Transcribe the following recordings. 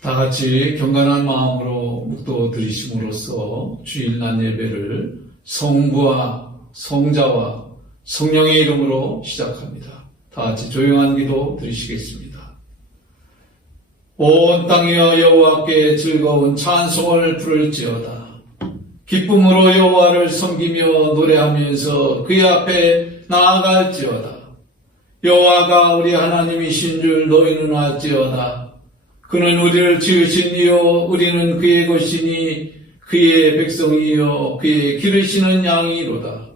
다 같이 경건한 마음으로 묵도 드리심으로써 주일날 예배를 성부와 성자와 성령의 이름으로 시작합니다. 다 같이 조용한 기도 드리시겠습니다. 온 땅이여 여호와께 즐거운 찬송을 부를지어다. 기쁨으로 여호와를 섬기며 노래하면서 그의 앞에 나아갈지어다. 여호와가 우리 하나님이신 줄 너희는 알지어다. 그는 우리를 지으신 이요 우리는 그의 것이니 그의 백성이요 그의 기르시는 양이로다.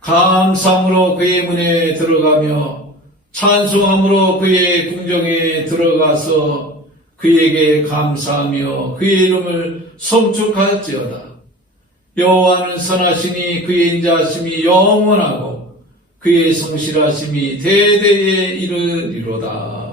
감사함으로 그의 문에 들어가며 찬송함으로 그의 궁정에 들어가서 그에게 감사하며 그의 이름을 송축할지어다. 여호와는 선하시니 그의 인자하심이 영원하고 그의 성실하심이 대대에 이르리로다.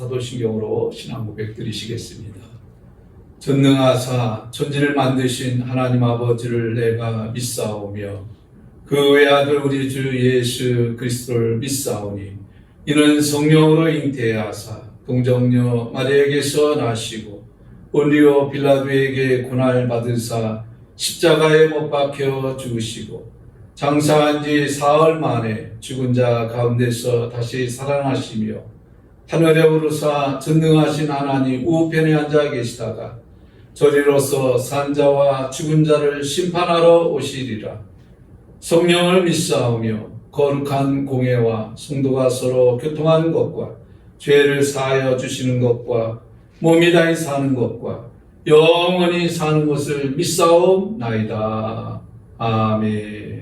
사도신경으로 신앙 고백 드리시겠습니다. 전능하사 천지를 만드신 하나님 아버지를 내가 믿사오며 그 외아들 우리 주 예수 그리스도를 믿사오니 이는 성령으로 잉태하사 동정녀 마리아에게서 나시고 본디오 빌라도에게 고난을 받으사 십자가에 못 박혀 죽으시고 장사한 지 사흘 만에 죽은 자 가운데서 다시 살아나시며 하늘에 오르사 전능하신 하나님 우편에 앉아 계시다가 저리로서 산자와 죽은 자를 심판하러 오시리라. 성령을 믿사오며 거룩한 공회와 성도가 서로 교통하는 것과 죄를 사하여 주시는 것과 몸이 다히 사는 것과 영원히 사는 것을 믿사옵나이다. 아멘.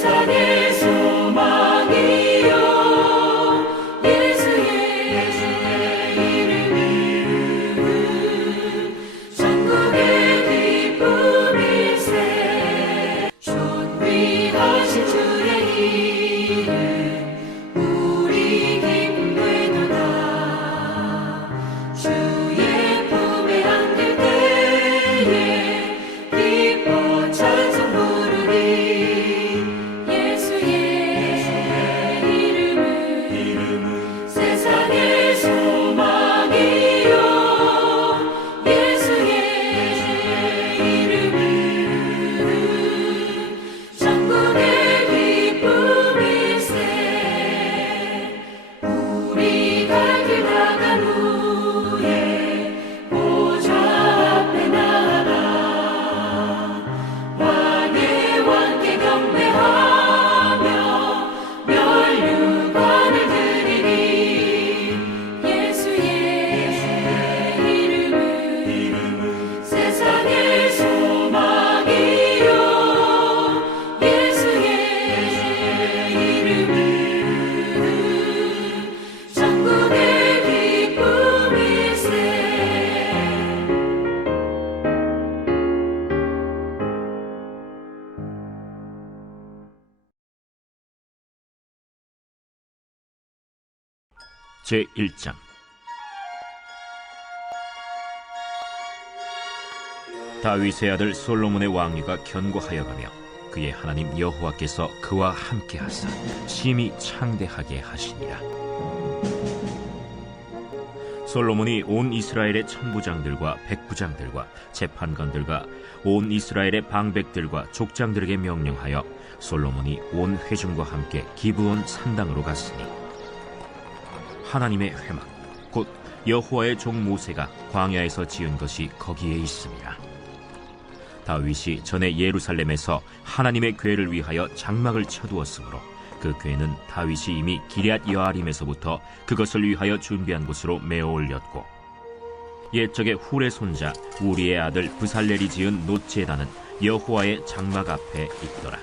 세상의 소망이여 예수의 이름은 천국의 기쁨일세 존귀하신 주의 이름 우리 기쁘도다 주의 품에 안길 때에 기뻐 찬송 부르리 예수의 이름은 세상의 소망이요 예수의 이름은 천국의 기쁨일세 우리 갈 길 나간 후에 보좌 앞에 나아가 왕의 왕께 경배하며 면류관을 드리리 예수의 이름은 세상의 소망이요 예수의 이름은 천국의 기쁨일세 제1장 다윗의 아들 솔로몬의 왕위가 견고하여 가며 그의 하나님 여호와께서 그와 함께 하사 심히 창대하게 하시니라. 솔로몬이 온 이스라엘의 천부장들과 백부장들과 재판관들과 온 이스라엘의 방백들과 족장들에게 명령하여 솔로몬이 온 회중과 함께 기브온 산당으로 갔으니 하나님의 회막 곧 여호와의 종 모세가 광야에서 지은 것이 거기에 있습니다. 다윗이 전에 예루살렘에서 하나님의 궤를 위하여 장막을 쳐두었으므로 그 궤는 다윗이 이미 기럇 여아림에서부터 그것을 위하여 준비한 곳으로 메어 올렸고 옛적에 훌의 손자 우리의 아들 브살렐이 지은 놋제단은 여호와의 장막 앞에 있더라.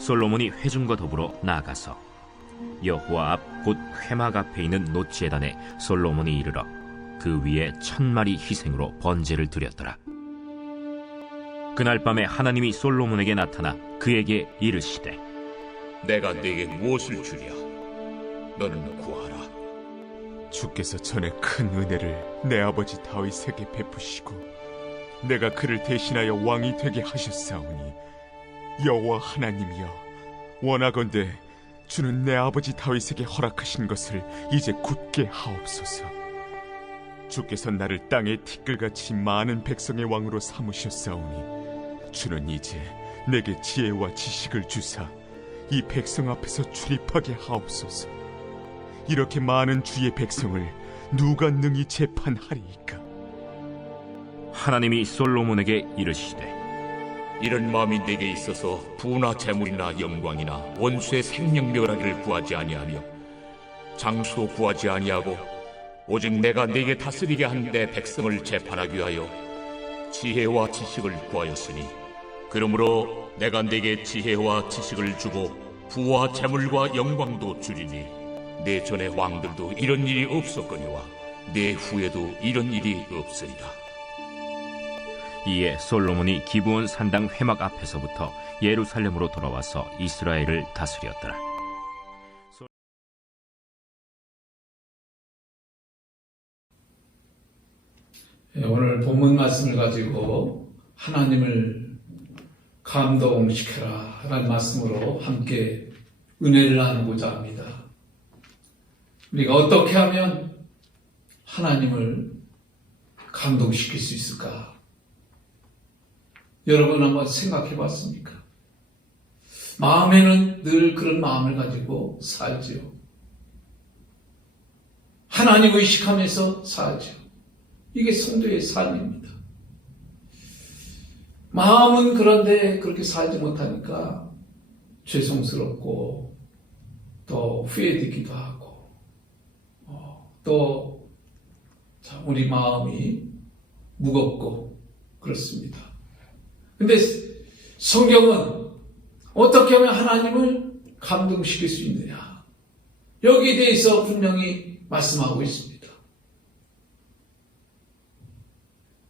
솔로몬이 회중과 더불어 나아가서 여호와 앞 곧 회막 앞에 있는 놋제단에 솔로몬이 이르러 그 위에 1000마리 희생으로 번제를 드렸더라. 그날 밤에 하나님이 솔로몬에게 나타나 그에게 이르시되 내가 네게 무엇을 주랴? 너는 구하라. 주께서 전에 큰 은혜를 내 아버지 다윗에게 베푸시고 내가 그를 대신하여 왕이 되게 하셨사오니 여호와 하나님이여 원하건대 주는 내 아버지 다윗에게 허락하신 것을 이제 굳게 하옵소서. 주께서 나를 땅의 티끌같이 많은 백성의 왕으로 삼으셨사오니 주는 이제 내게 지혜와 지식을 주사 이 백성 앞에서 출입하게 하옵소서. 이렇게 많은 주의 백성을 누가 능히 재판하리이까? 하나님이 솔로몬에게 이르시되 이런 마음이 네게 있어서 부나 재물이나 영광이나 원수의 생명멸하기를 구하지 아니하며 장수도 구하지 아니하고 오직 내가 네게 다스리게 한 내 백성을 재판하기 위하여 지혜와 지식을 구하였으니 그러므로 내가 네게 지혜와 지식을 주고 부와 재물과 영광도 주리니 내 전의 왕들도 이런 일이 없었거니와 내 후에도 이런 일이 없으리라. 이에 솔로몬이 기브온 산당 회막 앞에서부터 예루살렘으로 돌아와서 이스라엘을 다스렸더라. 오늘 본문 말씀을 가지고 하나님을 감동시켜라 라는 말씀으로 함께 은혜를 나누고자 합니다. 우리가 어떻게 하면 하나님을 감동시킬 수 있을까? 여러분 한번 생각해 봤습니까? 마음에는 늘 그런 마음을 가지고 살지요. 하나님 의식하면서 살지요. 이게 성도의 삶입니다. 마음은 그런데 그렇게 살지 못하니까 죄송스럽고 또 후회되기도 하고 또 우리 마음이 무겁고 그렇습니다. 근데 성경은 어떻게 하면 하나님을 감동시킬 수 있느냐? 여기에 대해서 분명히 말씀하고 있습니다.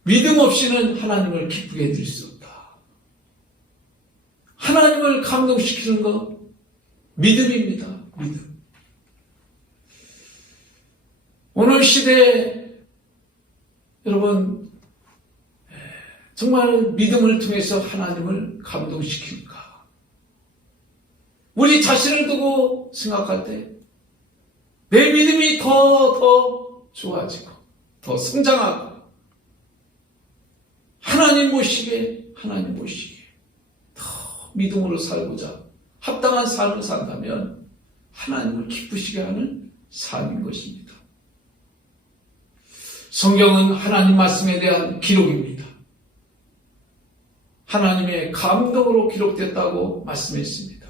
믿음 없이는 하나님을 기쁘게 해드릴 수 없다. 하나님을 감동시키는 것, 믿음입니다. 믿음. 오늘 시대에 여러분 정말 믿음을 통해서 하나님을 감동시키는가? 우리 자신을 두고 생각할 때 내 믿음이 더 좋아지고 더 성장하고 하나님 모시게 더 믿음으로 살고자 합당한 삶을 산다면 하나님을 기쁘시게 하는 삶인 것입니다. 성경은 하나님 말씀에 대한 기록입니다. 하나님의 감동으로 기록됐다고 말씀했습니다.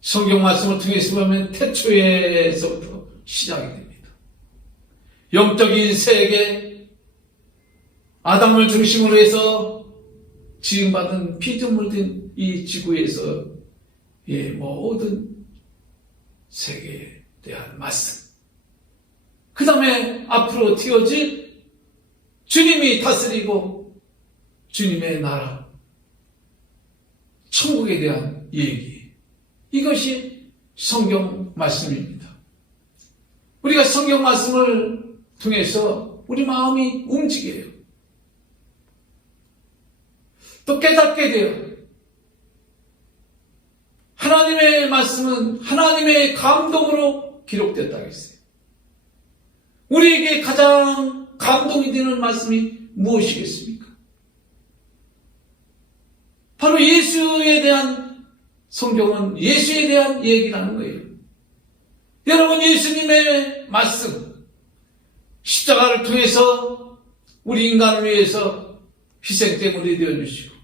성경 말씀을 통해서 보면 태초에서부터 시작이 됩니다. 영적인 세계, 아담을 중심으로 해서 지음받은 피조물 된 이 지구에서 모든 세계에 대한 말씀, 그 다음에 앞으로 튀어질 주님이 다스리고 주님의 나라, 천국에 대한 얘기, 이것이 성경 말씀입니다. 우리가 성경 말씀을 통해서 우리 마음이 움직여요. 또 깨닫게 돼요. 하나님의 말씀은 하나님의 감동으로 기록됐다고 했어요. 우리에게 가장 감동이 되는 말씀이 무엇이겠습니까? 바로 예수에 대한, 성경은 예수에 대한 얘기라는 거예요. 여러분, 예수님의 말씀, 십자가를 통해서 우리 인간을 위해서 희생제물이 되어주시고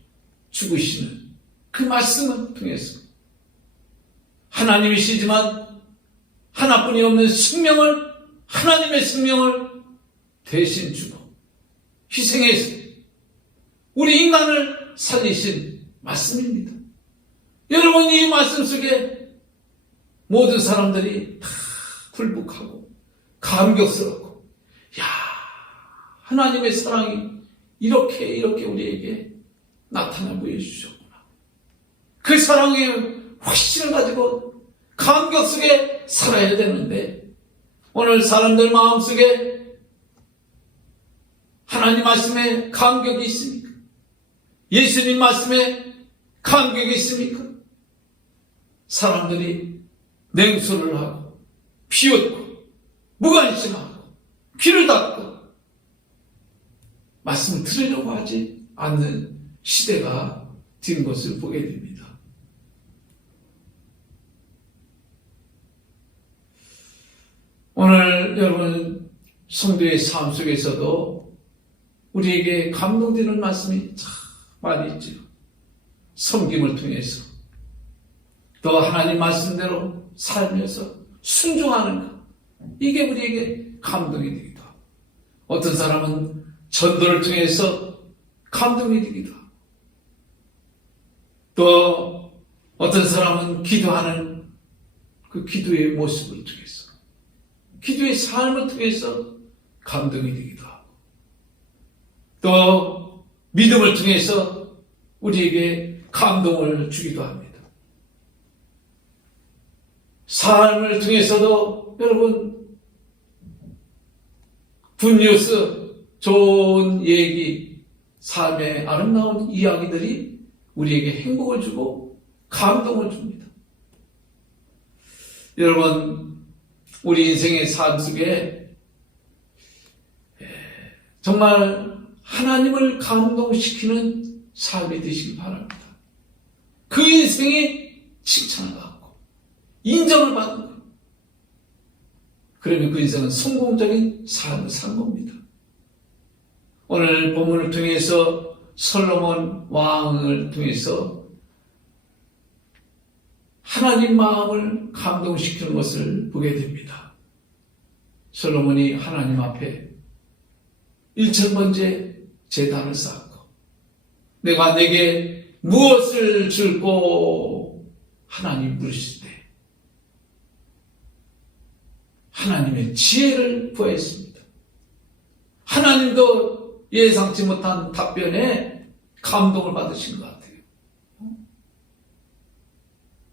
죽으시는 그 말씀을 통해서 하나님이시지만 하나뿐이 없는 생명을, 하나님의 생명을 대신 주고 희생해서 우리 인간을 살리신 말씀입니다. 여러분, 이 말씀 속에 모든 사람들이 다 굴복하고 감격스럽고, 야, 하나님의 사랑이 이렇게 우리에게 나타나 보여주셨구나. 그 사랑의 확신을 가지고 감격 속에 살아야 되는데, 오늘 사람들 마음속에 하나님 말씀에 감격이 있습니까? 예수님 말씀에 감격이 있습니까? 사람들이 냉소를 하고 비웃고 무관심하고 귀를 닫고 말씀을 들으려고 하지 않는 시대가 된 것을 보게 됩니다. 오늘 여러분 성도의 삶 속에서도 우리에게 감동되는 말씀이 참 많이 있죠. 섬김을 통해서 또 하나님 말씀대로 살면서 순종하는 것, 이게 우리에게 감동이 되기도 하고, 어떤 사람은 전도를 통해서 감동이 되기도 하고, 또 어떤 사람은 기도하는 그 기도의 모습을 통해서, 기도의 삶을 통해서 감동이 되기도 하고, 또 믿음을 통해서 우리에게 감동을 주기도 합니다. 삶을 통해서도 여러분 굿뉴스, 좋은 얘기, 삶의 아름다운 이야기들이 우리에게 행복을 주고 감동을 줍니다. 여러분, 우리 인생의 삶 속에 정말 하나님을 감동시키는 삶이 되시기 바랍니다. 그 인생이 칭찬을 받고 인정을 받는 거예요. 그러면 그 인생은 성공적인 삶을 산 겁니다. 오늘 본문을 통해서 솔로몬 왕을 통해서 하나님 마음을 감동시키는 것을 보게 됩니다. 솔로몬이 하나님 앞에 1000번째 제단을 쌓고, 내가 내게 무엇을 줄고 하나님 물으실 때 하나님의 지혜를 구했습니다. 하나님도 예상치 못한 답변에 감동을 받으신 것 같아요.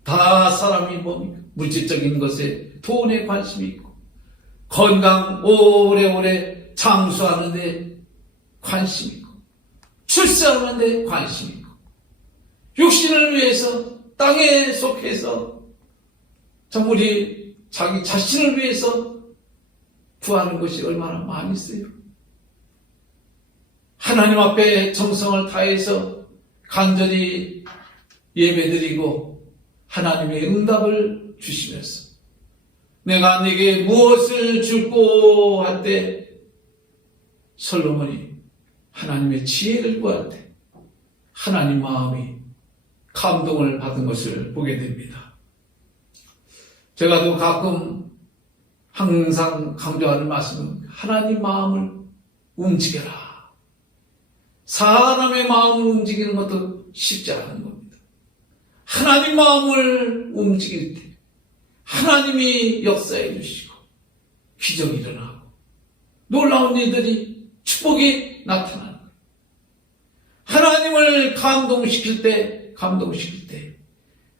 다 사람이 뭡니까? 물질적인 것에 돈에 관심이 있고 건강 오래오래 장수하는 데 관심이 있고 출세하는 데 관심이 있고 육신을 위해서 땅에 속해서 참 우리 자기 자신을 위해서 구하는 것이 얼마나 많이 있어요. 하나님 앞에 정성을 다해서 간절히 예배드리고 하나님의 응답을 주시면서 내가 네게 무엇을 줄고 할 때 솔로몬이 하나님의 지혜를 구할 때 하나님 마음이 감동을 받은 것을 보게 됩니다. 제가 또 가끔 항상 강조하는 말씀은 하나님 마음을 움직여라. 사람의 마음을 움직이는 것도 쉽지 않은 겁니다. 하나님 마음을 움직일 때 하나님이 역사해 주시고 기적이 일어나고 놀라운 일들이 축복이 나타나는 거예요. 하나님을 감동시킬 때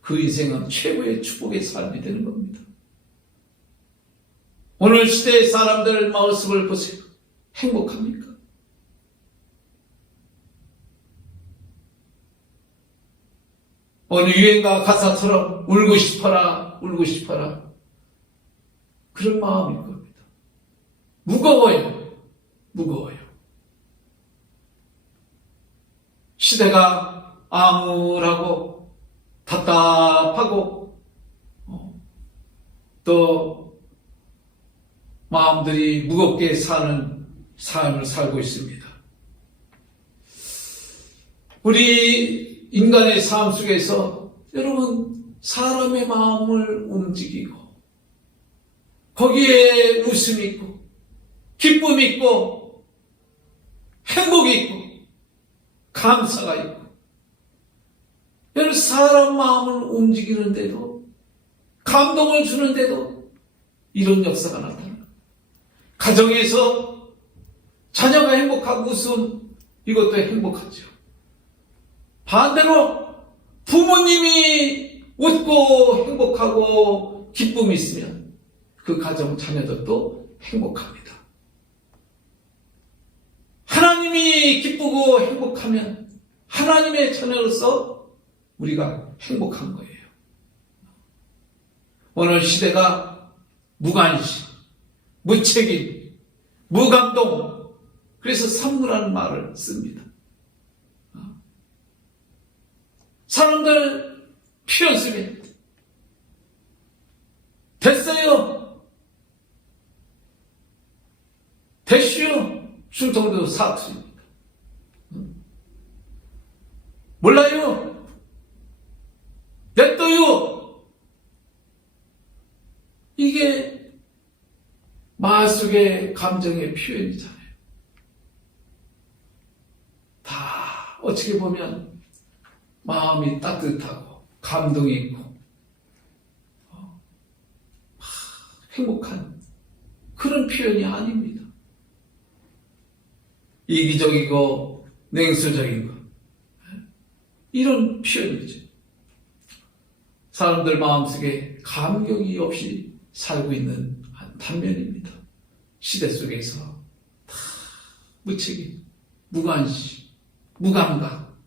그 인생은 최고의 축복의 삶이 되는 겁니다. 오늘 시대의 사람들 모습을 보세요. 행복합니까? 어느 유행가 가사처럼 울고 싶어라 그런 마음일 겁니다. 무거워요. 시대가 암울하고 답답하고 또 마음들이 무겁게 사는 삶을 살고 있습니다. 우리 인간의 삶 속에서 여러분 사람의 마음을 움직이고 거기에 웃음이 있고 기쁨이 있고 행복이 있고 감사가 있고 여러분 사람 마음을 움직이는데도 감동을 주는데도 이런 역사가 나타납니다. 가정에서 자녀가 행복하고 웃음 이것도 행복하죠. 반대로 부모님이 웃고 행복하고 기쁨이 있으면 그 가정 자녀들도 행복합니다. 하나님이 기쁘고 행복하면 하나님의 자녀로서 우리가 행복한 거예요. 오늘 시대가 무관심, 무책임, 무감동, 그래서 산무라는 말을 씁니다. 사람들 표현 쓰면 됐어요. 됐슈. 충청도 사투입니다. 몰라요. 냅둬요. 이게 말 속의 감정의 표현이잖아요. 다 어떻게 보면 마음이 따뜻하고 감동이 있고 행복한 그런 표현이 아닙니다. 이기적이고 냉소적인 것 이런 표현이죠. 사람들 마음속에 감격이 없이 살고 있는 한 단면입니다. 시대 속에서 다 무책임, 무관심, 무감각.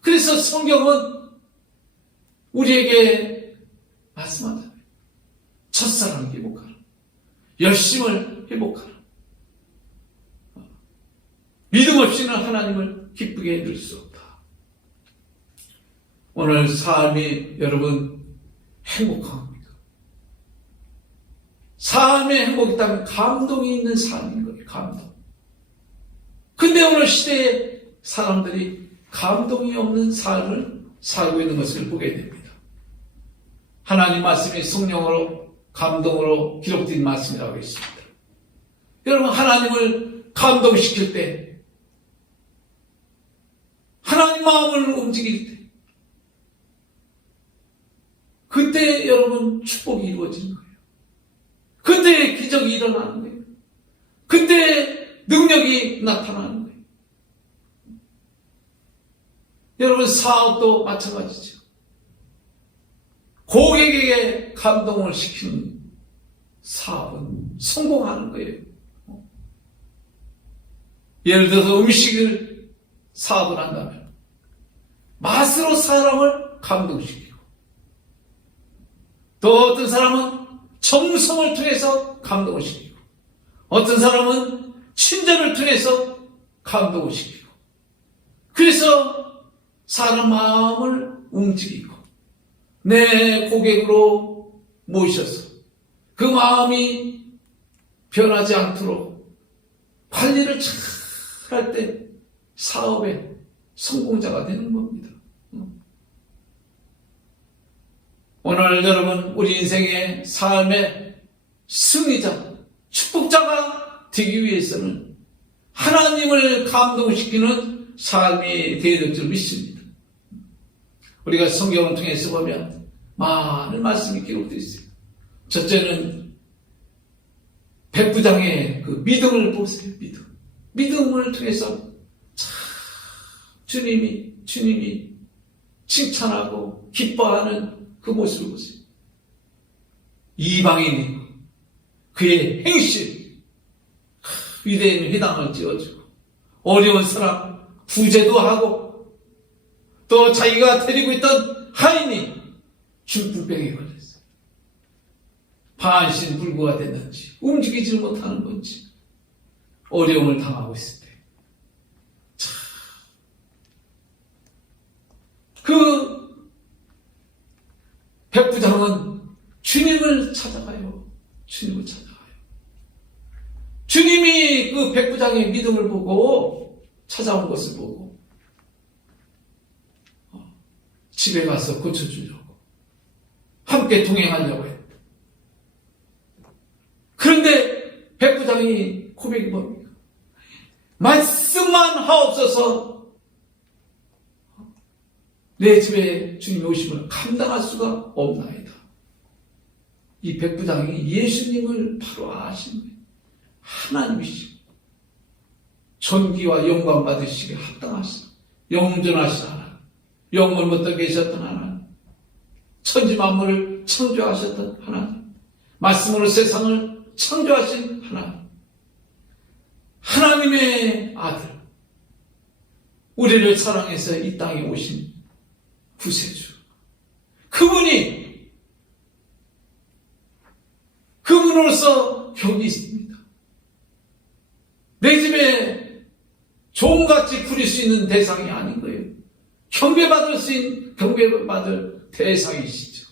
그래서 성경은 우리에게 말씀하잖아요. 첫사랑 회복하라. 열심을 회복하라. 믿음 없이는 하나님을 기쁘게 해줄 수 없다. 오늘 삶이 여러분 행복합니까? 삶의 행복이 있다면 감동이 있는 삶인 거예요. 감동. 근데 오늘 시대에 사람들이 감동이 없는 삶을 살고 있는 것을 보게 됩니다. 하나님 말씀이 성령으로 감동으로 기록된 말씀이라고 했습니다. 여러분 하나님을 감동시킬 때 하나님 마음을 움직일 때, 그때 여러분 축복이 이루어지는 거예요. 그때 기적이 일어나는 거예요. 그때 능력이 나타나는 거예요. 여러분, 사업도 마찬가지죠. 고객에게 감동을 시키는 사업은 성공하는 거예요. 예를 들어서 음식을 사업을 한다면 맛으로 사람을 감동시키고, 또 어떤 사람은 정성을 통해서 감동을 시키고, 어떤 사람은 친절을 통해서 감동을 시키고, 그래서 사람 마음을 움직이고 내 고객으로 모셔서 그 마음이 변하지 않도록 관리를 잘 할 때 사업의 성공자가 되는 겁니다. 오늘 여러분, 우리 인생의 삶의 승리자, 축복자가 되기 위해서는 하나님을 감동시키는 삶이 되어야 될 줄 믿습니다. 우리가 성경을 통해서 보면 많은 말씀이 기록되어 있어요. 첫째는 백부장의 그 믿음을 보세요. 믿음을 통해서 주님이 칭찬하고 기뻐하는 그 모습을 보세요. 이방인이 그의 행실, 유대인 회당을 지어주고, 어려운 사람 구제도 하고, 또 자기가 데리고 있던 하인이 중풍병에 걸렸어요. 반신불구가 됐는지, 움직이지 못하는 건지, 어려움을 당하고 있을 때, 그 백부장은 주님을 찾아가요. 주님이 그 백부장의 믿음을 보고, 찾아온 것을 보고 집에 가서 고쳐주려고, 함께 동행하려고 했다. 그런데 백부장이 고백이 뭡니까? 말씀만 하옵소서 내 집에 주님이 오심을 감당할 수가 없나이다. 이 백부장이 예수님을 바로 아신 거예요. 하나님이시고 존귀와 영광 받으시기에 합당하시다. 영존하신 하나님, 영원부터 계셨던 하나님, 천지 만물을 창조하셨던 하나님, 말씀으로 세상을 창조하신 하나님, 하나님의 아들, 우리를 사랑해서 이 땅에 오신 구세주, 그분으로서 격이 있습니다. 내 집에 종같이 부릴 수 있는 대상이 아닌 거예요. 경배받을 대상이시죠.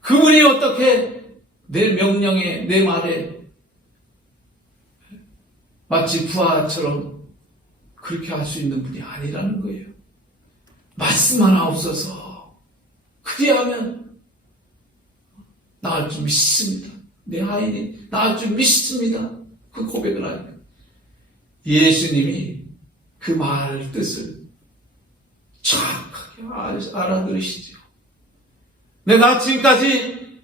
그분이 어떻게 내 명령에, 내 말에 마치 부하처럼 그렇게 할 수 있는 분이 아니라는 거예요. 말씀만 하옵소서. 그리하면 나을 줄 믿습니다. 내 하인이 나을 줄 믿습니다. 그 고백을 하니까 예수님이 그 말 뜻을 정확하게 알아들으시죠. 내가 지금까지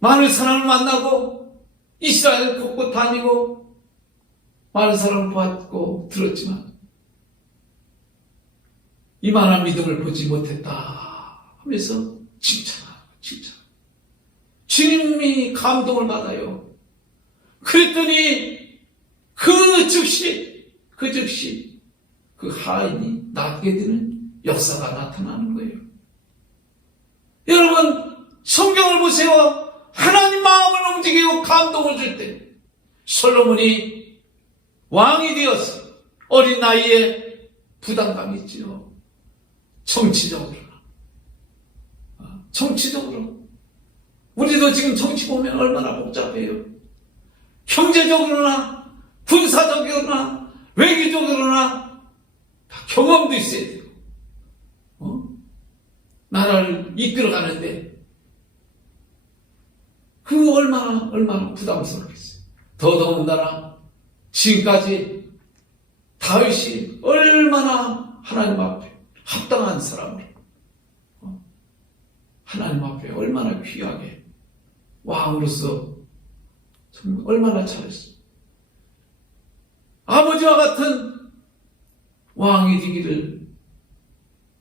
많은 사람을 만나고 이스라엘 곳곳 다니고 많은 사람을 봤고 들었지만 이만한 믿음을 보지 못했다 하면서 칭찬. 주님이 감동을 받아요. 그랬더니 그 즉시 그 하인이 낫게 되는 역사가 나타나는 거예요. 여러분, 성경을 보세요. 하나님 마음을 움직이고 감동을 줄 때 솔로몬이 왕이 되어서 어린 나이에 부담감이 있지요. 정치적으로 우리도 지금 정치 보면 얼마나 복잡해요. 경제적으로나 군사적으로나 외교적으로나 다 경험도 있어야 돼요. 나라를 이끌어가는데 그 얼마나 부담스럽겠어요. 더더군다나 지금까지 다윗이 얼마나 하나님 앞에 합당한 사람으로 하나님 앞에 얼마나 귀하게 왕으로서 정말 얼마나 잘했어. 아버지와 같은 왕이 되기를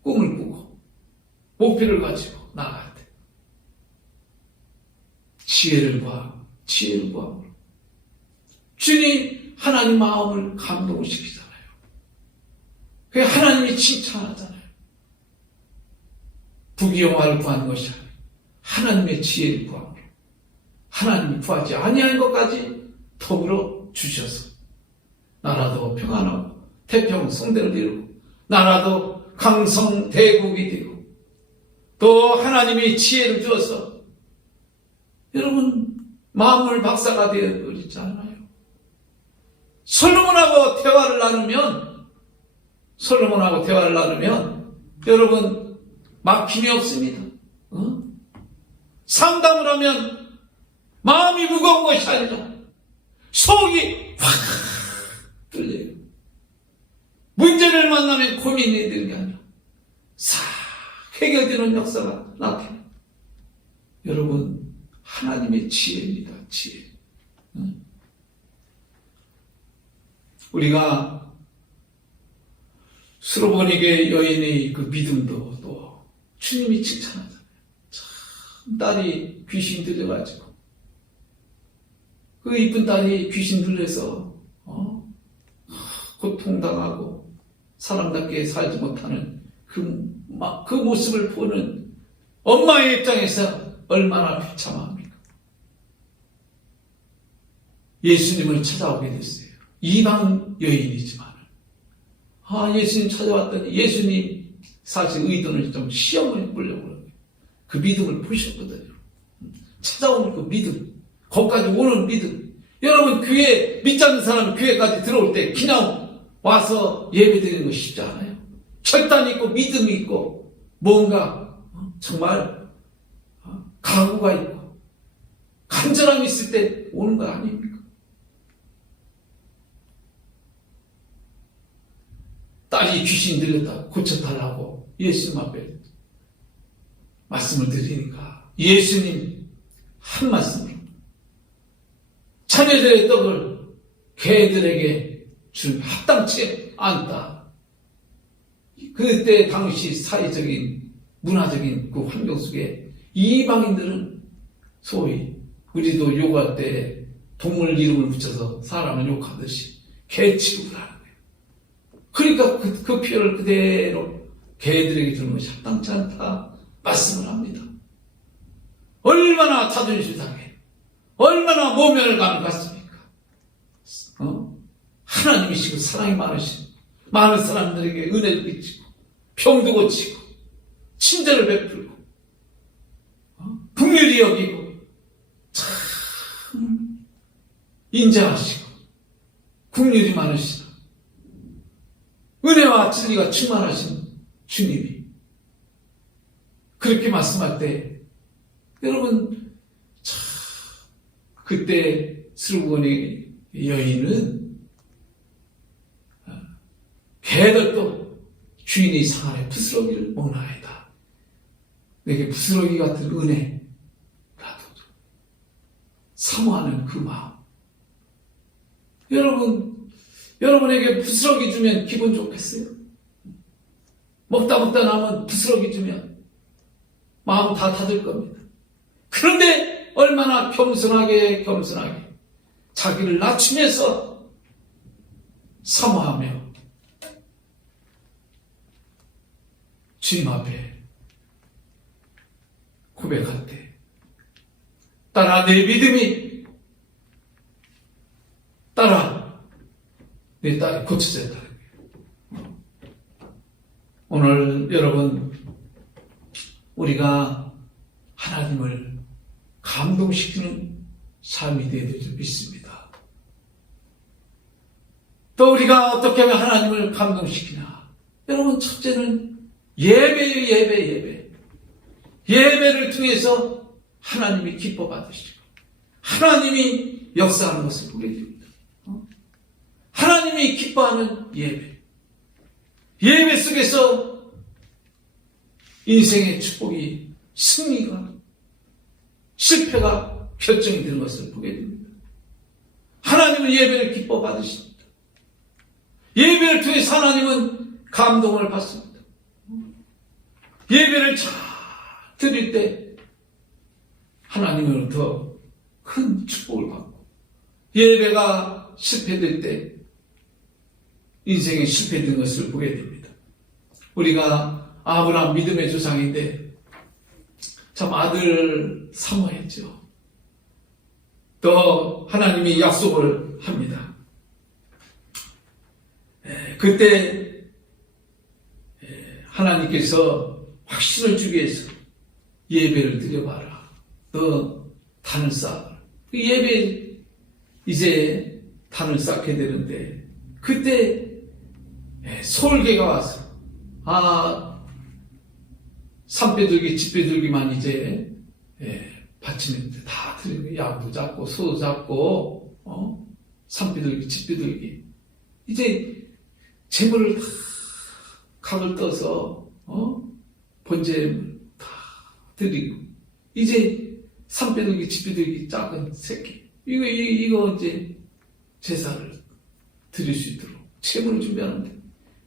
꿈을 꾸고 목표를 가지고 나갈 때 지혜를 구함으로 주님 하나님 마음을 감동시키잖아요. 그게 하나님이 칭찬하잖아요. 부귀영화를 구하는 것이 아니라 하나님의 지혜를 구함으로 하나님이 구하지 아니한 것까지 더불어 주셔서 나라도 평안하고 태평 성대를 이루고 나라도 강성 대국이 되고 또 하나님이 지혜를 주어서 여러분 만물 박사가 되어버리지 않아요. 솔로몬하고 대화를 나누면 여러분 막힘이 없습니다. 상담을 하면 마음이 무거운 것이 아니라 속이 확 뚫려요. 문제를 만나면 고민이 되는 게 아니라 싹 해결되는 역사가 나타나요. 여러분 하나님의 지혜입니다. 지혜. 우리가 수로보니게 여인의 그 믿음도 또 주님이 칭찬하잖아요. 참 딸이 귀신 들려가지고 그 이쁜 딸이 귀신 들려서 고통당하고 사람답게 살지 못하는 그 모습을 보는 엄마의 입장에서 얼마나 비참합니까? 예수님을 찾아오게 됐어요. 이방 여인이지만 예수님 찾아왔더니 예수님 사실 의도는 좀 시험을 해보려고 그러는데 그 믿음을 보셨거든요. 찾아오는 그 믿음, 거기까지 오는 믿음. 여러분 교회 믿지 않는 사람이 교회까지 들어올 때 그냥 와서 예배드리는 거 쉽지 않아요. 결단이 있고 믿음이 있고 뭔가 정말 각오가 있고 간절함이 있을 때 오는 거 아닙니까? 딸이 귀신 들렸다고 고쳐달라고 예수님 앞에 말씀을 드리니까 예수님 한 말씀으로 자녀들의 떡을 개들에게 준 합당치 않다. 그때 당시 사회적인 문화적인 그 환경 속에 이방인들은 소위 우리도 욕할 때 동물 이름을 붙여서 사람을 욕하듯이 개 취급을 하는 거예요. 그러니까 그 표현을 그대로 개들에게 주는 것이 합당치 않다 말씀을 합니다. 얼마나 자존심 상해, 얼마나 모면을 가는 것 같습니까? 하나님이시고 사랑이 많으신 많은 사람들에게 은혜를 끼치고 병도 고치고 친절을 베풀고 긍휼히 여기고 참 인자하시고 긍휼이 많으시다. 은혜와 진리가 충만하신 주님이 그렇게 말씀할 때 여러분 참 그때 스루본의 여인은 개들도 주인이 상하에 부스러기를 먹나이다. 내게 부스러기 같은 은혜라도 사모하는 그 마음. 여러분에게 부스러기 주면 기분 좋겠어요? 먹다 남은 부스러기 주면 마음 다 닫을 겁니다. 그런데 얼마나 겸손하게 자기를 낮추면서 사모하며 주님 앞에 고백할 때 딸아 내 믿음이 딸아 내 딸이 고쳐졌다. 오늘 여러분 우리가 하나님을 감동시키는 삶이 되어야 될 줄 믿습니다. 또 우리가 어떻게 하면 하나님을 감동시키냐? 여러분 첫째는 예배예요. 예배를 통해서 하나님이 기뻐 받으시고 하나님이 역사하는 것을 보게 됩니다. 하나님 하나님이 기뻐하는 예배. 예배 속에서 인생의 축복이, 승리가, 실패가 결정이 되는 것을 보게 됩니다. 하나님은 예배를 기뻐 받으십니다. 예배를 통해서 하나님은 감동을 받습니다. 예배를 잘 드릴 때 하나님으로부터 큰 축복을 받고, 예배가 실패될 때 인생에 실패된 것을 보게 됩니다. 우리가 아브라함 믿음의 조상인데 참 아들 사모했죠. 또 하나님이 약속을 합니다. 그때 하나님께서 확신을 주기 위해서 예배를 드려봐라. 너 단을 쌓아라. 그 예배 이제 단을 쌓게 되는데, 그때 솔개가 와서 산배들기 집배들기만 이제 바치는데 다 드리고, 양도 잡고 소도 잡고 산배들기 집배들기 이제 재물을 다 각을 떠서 번제물 다 드리고, 이제 산배들기 집배들기 작은 새끼 이거 이제 제사를 드릴 수 있도록 재물을 준비하는데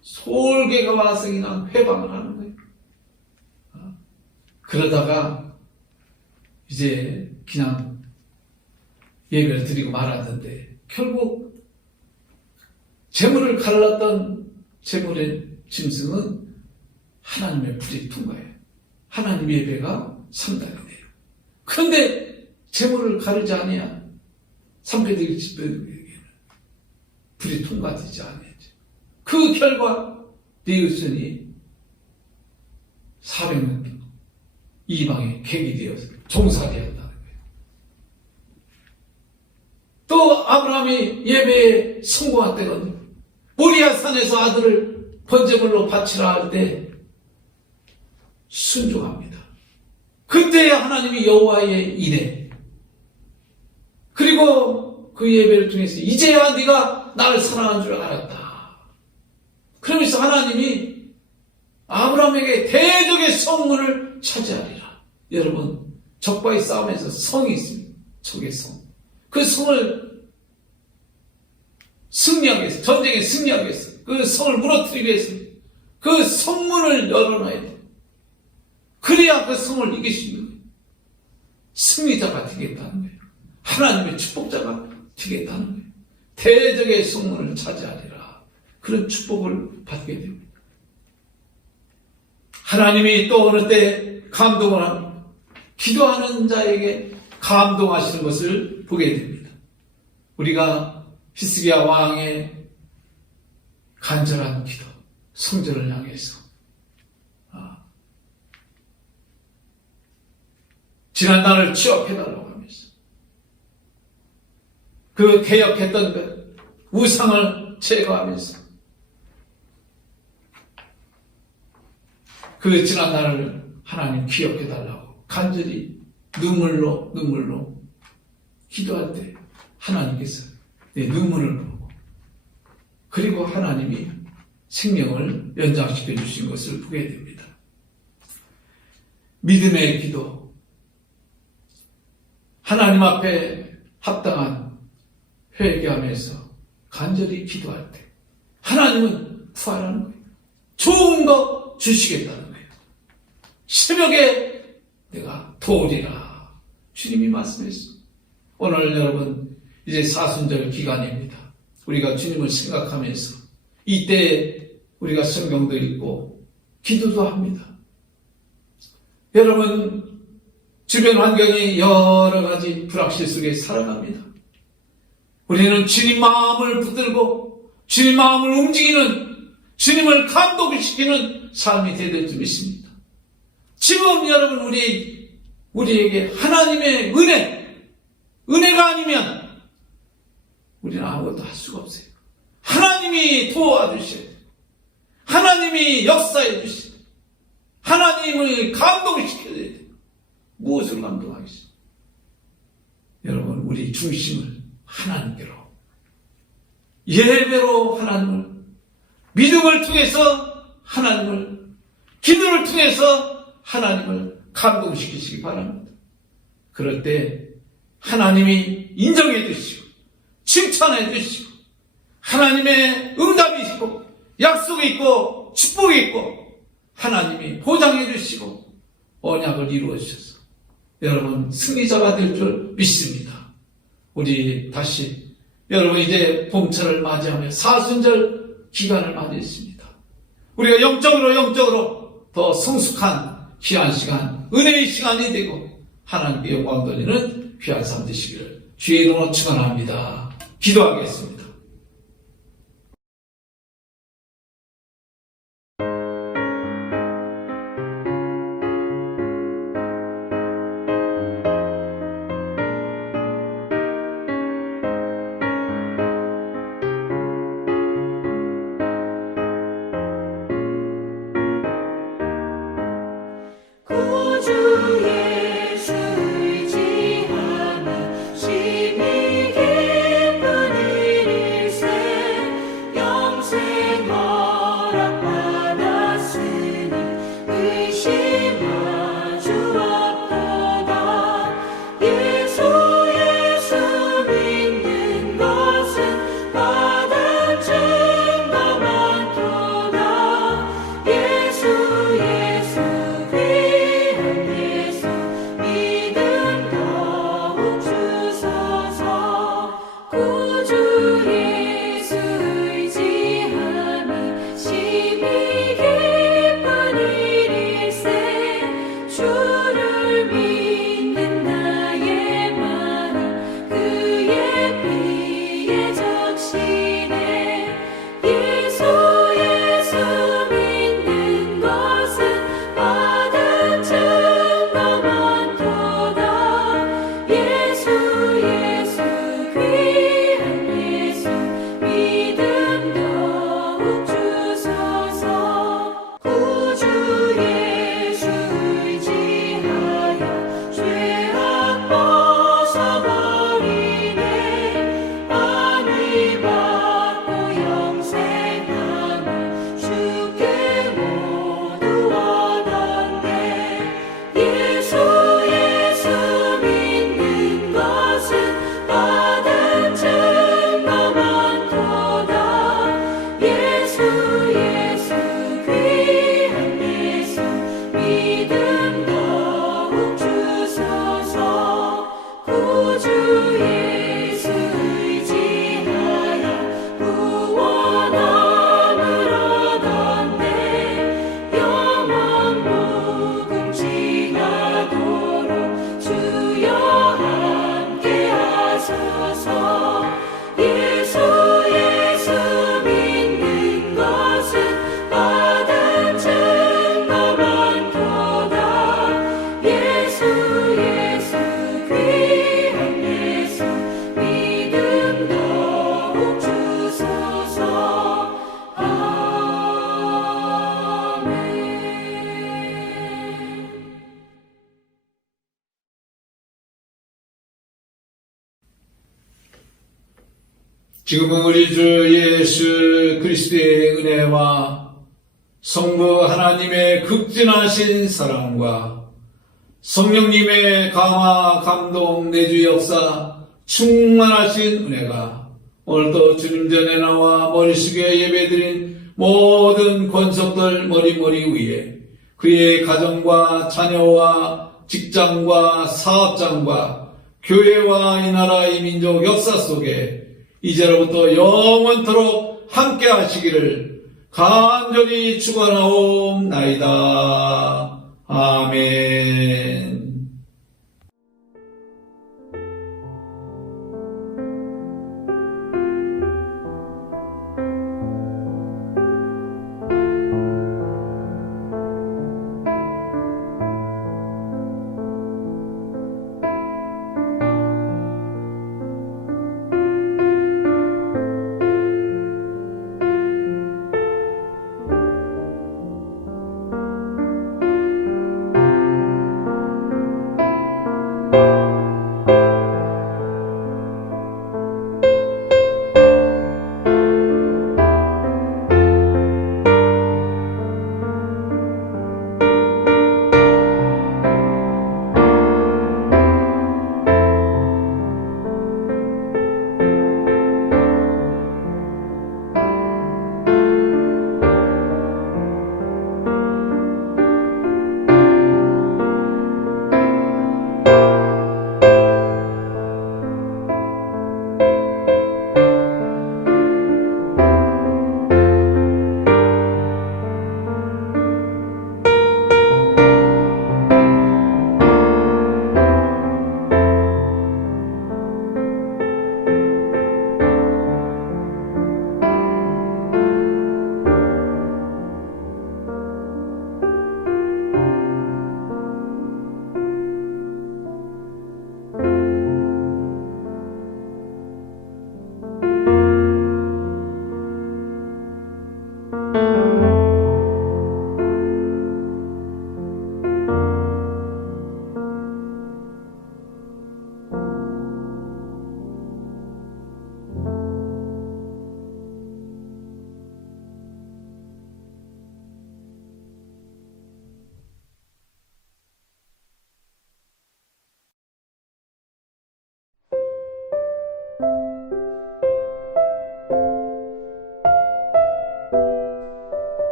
솔개가 와서 그냥 회방을 하는 거예요. 그러다가 이제 그냥 예배를 드리고 말았는데, 결국 재물을 갈랐던 재물의 짐승은 하나님의 불이 둔거예요. 하나님 예배가 상당히 돼요. 그런데 재물을 가르지 아니한 산배들기 집배들기에게는 불이 통과되지 아니하죠. 그 결과 리우슨이 400년 이방에 객이 되어서 종살이한다는 거예요. 또 아브라함이 예배에 성공할 때거든요. 모리아 산에서 아들을 번제물로 바치라 할 때 순종합니다. 그때 하나님이 여호와의 이레, 그리고 그 예배를 통해서 이제야 네가 나를 사랑하는 줄 알았다. 그러면서 하나님이 아브라함에게 대적의 성문을 차지하리라. 여러분, 적과의 싸움에서 성이 있습니다. 적의 성. 그 성을 승리하기 위해서, 전쟁에 승리하기 위해서, 그 성을 무너뜨리기 위해서 그 성문을 열어놔야 돼요. 그래야 그 성을 이길 수 있는 거예요. 승리자가 되겠다는 거예요. 하나님의 축복자가 되겠다는 거예요. 대적의 성문을 차지하리라. 그런 축복을 받게 됩니다. 하나님이 또 어느 때 감동을 합니다. 기도하는 자에게 감동하시는 것을 보게 됩니다. 우리가 히스기야 왕의 간절한 기도, 성전을 향해서 지난 날을 취업해달라고 하면서 그 개혁했던 것, 우상을 제거하면서 그 지난 날을 하나님 기억해달라고 간절히 눈물로 기도할 때 하나님께서 내 눈물을 보고, 그리고 하나님이 생명을 연장시켜 주신 것을 보게 됩니다. 믿음의 기도, 하나님 앞에 합당한 회개하면서 간절히 기도할 때 하나님은 부활하는 거예요. 좋은 거 주시겠다는 거예요. 새벽에 내가 도우리라 주님이 말씀했어. 오늘 여러분 이제 사순절 기간입니다. 우리가 주님을 생각하면서 이때 우리가 성경도 읽고 기도도 합니다. 여러분 주변 환경이 여러 가지 불확실 속에 살아갑니다. 우리는 주님 마음을 붙들고 주님 마음을 움직이는, 주님을 감동시키는 삶이 되야 될 줄 믿습니다. 지금 여러분 우리에게 하나님의 은혜가 아니면 우리는 아무것도 할 수가 없어요. 하나님이 도와주셔야 돼요. 하나님이 역사해 주셔야 돼요. 하나님을 감동시켜야 돼요. 무엇을 감동하겠습니까? 여러분, 우리 중심을 하나님께로 예배로 하나님을, 믿음을 통해서 하나님을, 기도를 통해서 하나님을 감동시키시기 바랍니다. 그럴 때 하나님이 인정해 주시고 칭찬해 주시고 하나님의 응답이 있고 약속이 있고 축복이 있고 하나님이 보장해 주시고 언약을 이루어 주셔서 여러분 승리자가 될 줄 믿습니다. 우리 다시 여러분 이제 봄철을 맞이하며 사순절 기간을 맞이했습니다. 우리가 영적으로 더 성숙한 귀한 시간, 은혜의 시간이 되고 하나님께 영광 돌리는 귀한 삶 되시기를 주의 이름으로 축원합니다. 기도하겠습니다. 구주 예수 의지하니 심히 기쁜 일일세 영생 허락받았으니 의심하주 없도다 예수 믿는 것은 받은 증거 많도다 예수 믿음 더욱 주소서 구주 예수 의지하니 심히 기쁜 일일세 주를 믿는 나의 마음 그의 피에 적시네 예수 믿는 것은 받은 증거 많도다 예수 귀한 예수 믿음 더욱 주소서 구주 예수 의지하여 죄악 벗어버리네 안위 받고 영생함을 주께 모두 얻었네 예수 믿는 것은 받은 증거 많도다 예수 귀한 예수 믿음 더욱 주소서 구주 예수 의지하여 구원함을 얻었네 영원 무궁지나도록 주여 함께 하소서 예수 믿는 것은 받은 증거 많도다 예수 귀한 예수 믿음 더욱 주소서 아멘. 지금은 우리 주 예수 그리스도의 은혜와 성부 하나님의 극진하신 사랑과 성령님의 강화, 감동, 내주 역사, 충만하신 은혜가 오늘도 주님 전에 나와 머리 숙여 예배드린 모든 권속들 머리 위에 그의 가정과 자녀와 직장과 사업장과 교회와 이 나라 이 민족 역사 속에 이제로부터 영원토록 함께 하시기를 간절히 축원하옵나이다. 아멘.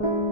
주